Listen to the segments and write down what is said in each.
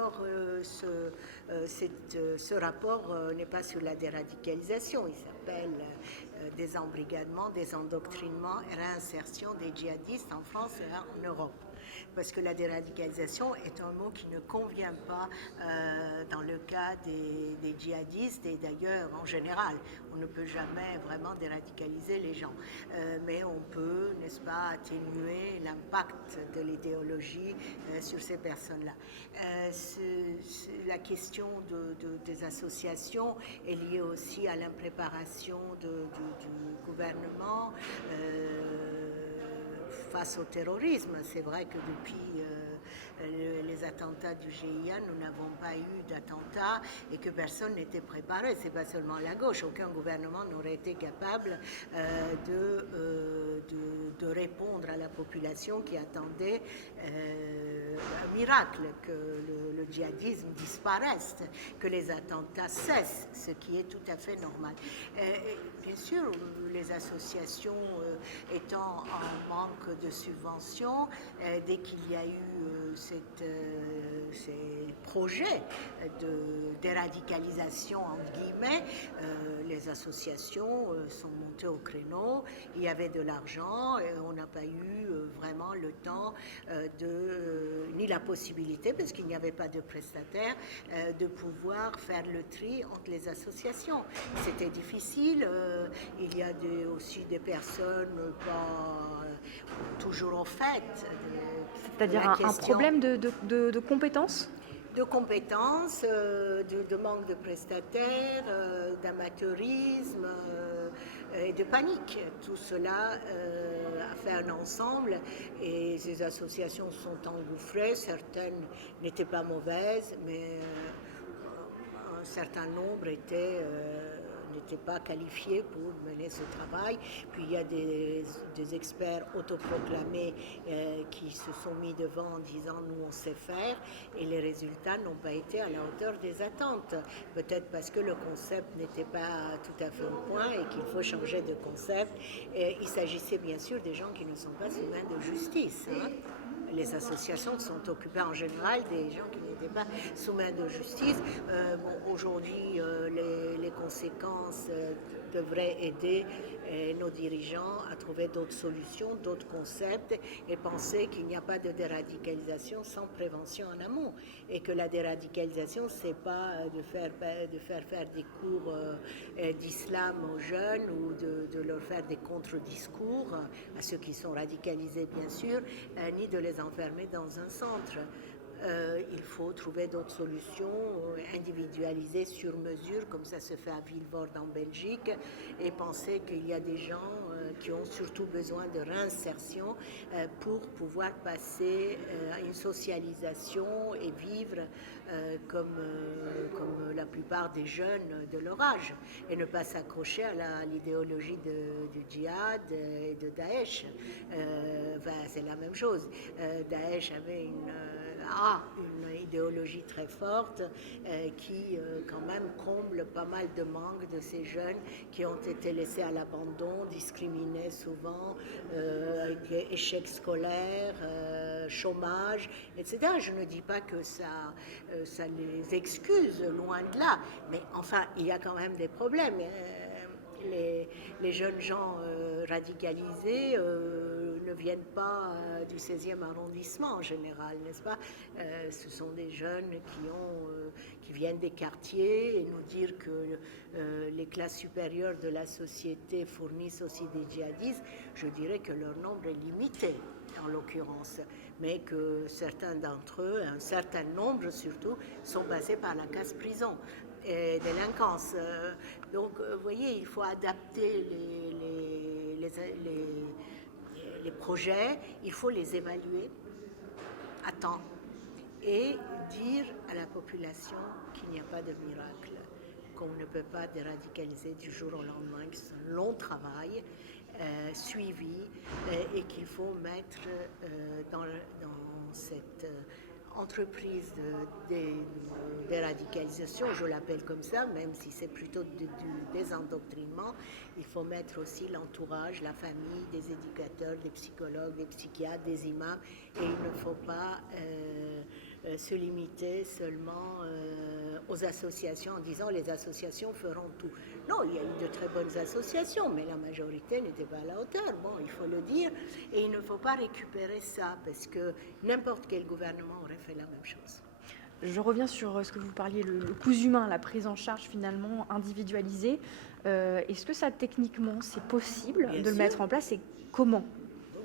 d'abord, ce rapport n'est pas sur la déradicalisation, il s'appelle désembrigadement, désendoctrinement et réinsertion des djihadistes en France et en Europe. Parce que la déradicalisation est un mot qui ne convient pas dans le cas des djihadistes et d'ailleurs en général. On ne peut jamais vraiment déradicaliser les gens. Mais on peut, n'est-ce pas, atténuer l'impact de l'idéologie sur ces personnes-là. La question des associations est liée aussi à l'impréparation du gouvernement face au terrorisme. C'est vrai que depuis les attentats du GIA, nous n'avons pas eu d'attentats et que personne n'était préparé. C'est pas seulement la gauche. Aucun gouvernement n'aurait été capable de répondre à la population qui attendait un miracle, que le djihadisme disparaisse, que les attentats cessent, ce qui est tout à fait normal. Bien sûr, les associations étant en manque de subventions, dès qu'il y a eu ces projets d'éradicalisation, entre guillemets, les associations sont montées au créneau, il y avait de l'argent, et on n'a pas eu vraiment le temps ni la possibilité, parce qu'il n'y avait pas de prestataires, de pouvoir faire le tri entre les associations. C'était difficile, il y a aussi des personnes pas toujours au fait. C'est-à-dire un problème de compétences ? De compétences, de manque de prestataires, d'amateurisme et de panique. Tout cela a fait un ensemble et ces associations sont engouffrées. Certaines n'étaient pas mauvaises, mais un certain nombre n'étaient pas qualifiés pour mener ce travail. Puis il y a des experts autoproclamés qui se sont mis devant en disant « nous on sait faire » et les résultats n'ont pas été à la hauteur des attentes. Peut-être parce que le concept n'était pas tout à fait au point et qu'il faut changer de concept. Et il s'agissait bien sûr des gens qui ne sont pas sous main de justice. Les associations sont occupées en général des gens qui n'étaient pas sous main de justice. Aujourd'hui, les conséquences devraient aider nos dirigeants à trouver d'autres solutions, d'autres concepts et penser qu'il n'y a pas de déradicalisation sans prévention en amont et que la déradicalisation, c'est pas de faire des cours d'islam aux jeunes ou de leur faire des contre-discours à ceux qui sont radicalisés bien sûr, ni de les enfermer dans un centre. Il faut trouver d'autres solutions individualisées sur mesure, comme ça se fait à Vilvoorde en Belgique, et penser qu'il y a des gens qui ont surtout besoin de réinsertion pour pouvoir passer à une socialisation et vivre comme la plupart des jeunes de leur âge, et ne pas s'accrocher à l'idéologie du djihad et de Daesh. C'est la même chose. Daesh avait une idéologie très forte qui quand même comble pas mal de manques de ces jeunes qui ont été laissés à l'abandon, discriminés souvent, échecs scolaires, chômage, etc. Je ne dis pas que ça les excuse, loin de là, mais enfin, il y a quand même des problèmes. Les jeunes gens radicalisés ne viennent pas du 16e arrondissement en général, n'est-ce pas ? Ce sont des jeunes qui viennent des quartiers, et nous dire que les classes supérieures de la société fournissent aussi des djihadistes, je dirais que leur nombre est limité en l'occurrence, mais que certains d'entre eux, un certain nombre surtout, sont passés par la case prison et délinquance. Donc, vous voyez, il faut adapter les projets, il faut les évaluer à temps et dire à la population qu'il n'y a pas de miracle, qu'on ne peut pas déradicaliser du jour au lendemain, que c'est un long travail suivi et qu'il faut mettre dans cette entreprise d'éradicalisation, je l'appelle comme ça, même si c'est plutôt du désendoctrinement, il faut mettre aussi l'entourage, la famille, des éducateurs, des psychologues, des psychiatres, des imams, et il ne faut pas se limiter seulement aux associations en disant les associations feront tout. Non, il y a eu de très bonnes associations, mais la majorité n'était pas à la hauteur. Bon, il faut le dire. Et il ne faut pas récupérer ça, parce que n'importe quel gouvernement aurait fait la même chose. Je reviens sur ce que vous parliez, le coût humain, la prise en charge finalement individualisée. Est-ce que ça, techniquement, c'est possible Bien de le sûr. mettre en place et comment?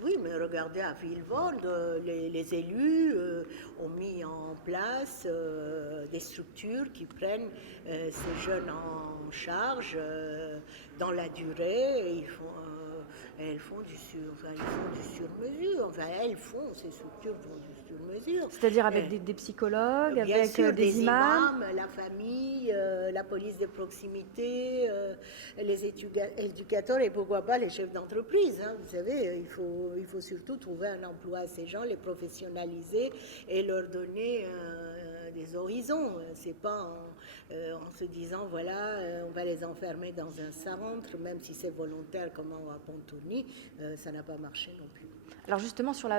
Oui, mais regardez à Villevoorde, les élus ont mis en place des structures qui prennent ces jeunes en charge dans la durée. Et elles font du sur-mesure. Enfin, ces structures font du sur-mesure. C'est-à-dire avec des psychologues, Bien avec sûr, des imams? la famille, la police de proximité, les éducateurs et pourquoi pas les chefs d'entreprise. Hein. Vous savez, il faut surtout trouver un emploi à ces gens, les professionnaliser et leur donner des horizons. C'est pas en se disant, voilà, on va les enfermer dans un centre, même si c'est volontaire comme à Pontouni, ça n'a pas marché non plus. Alors justement, sur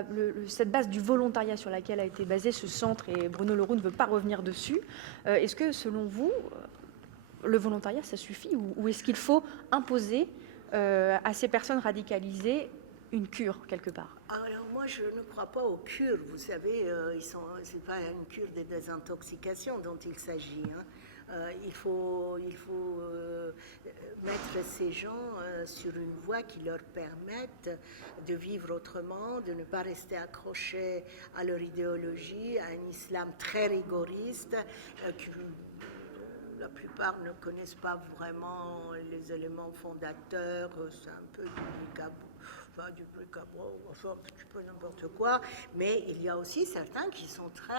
cette base du volontariat sur laquelle a été basé ce centre, et Bruno Le Roux ne veut pas revenir dessus, est-ce que selon vous, le volontariat, ça suffit ou est-ce qu'il faut imposer à ces personnes radicalisées une cure quelque part? Alors moi, je ne crois pas aux cures. Vous savez, c'est pas une cure de désintoxication dont il s'agit. Hein. Il faut mettre ces gens sur une voie qui leur permette de vivre autrement, de ne pas rester accrochés à leur idéologie, à un islam très rigoriste, qui la plupart ne connaissent pas vraiment les éléments fondateurs, c'est un peu du bricabo, enfin un petit peu n'importe quoi, mais il y a aussi certains qui sont très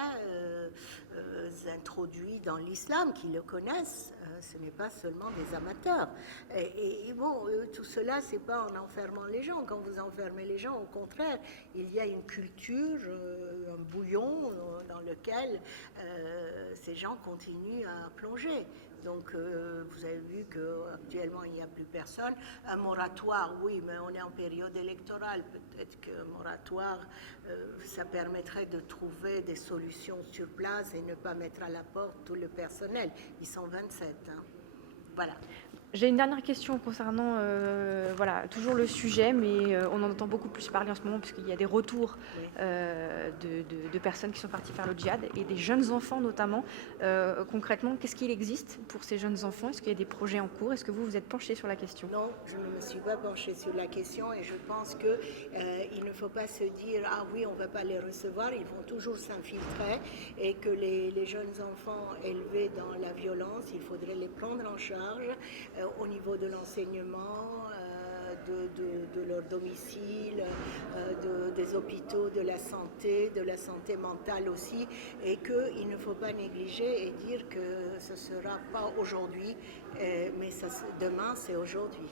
introduits dans l'islam, qui le connaissent, ce n'est pas seulement des amateurs. Et bon, tout cela, c'est pas en enfermant les gens. Quand vous enfermez les gens, au contraire, il y a une culture, un bouillon dans lequel ces gens continuent à plonger. Donc, vous avez vu qu'actuellement, il n'y a plus personne. Un moratoire, oui, mais on est en période électorale. Peut-être qu'un moratoire, ça permettrait de trouver des solutions sur place et ne pas mettre à la porte tout le personnel. Ils sont 27. Hein. Voilà. J'ai une dernière question concernant toujours le sujet, mais on en entend beaucoup plus parler en ce moment puisqu'il y a des retours de personnes qui sont parties faire le djihad et des jeunes enfants notamment. Concrètement, qu'est-ce qu'il existe pour ces jeunes enfants? Est-ce qu'il y a des projets en cours? Est-ce que vous êtes penché sur la question? Non, je ne me suis pas penchée sur la question et je pense qu'il ne faut pas se dire « Ah oui, on ne va pas les recevoir », ils vont toujours s'infiltrer et que les jeunes enfants élevés dans la violence, il faudrait les prendre en charge au niveau de l'enseignement, de leur domicile, des hôpitaux, de la santé mentale aussi, et qu'il ne faut pas négliger et dire que ce ne sera pas aujourd'hui, mais demain c'est aujourd'hui.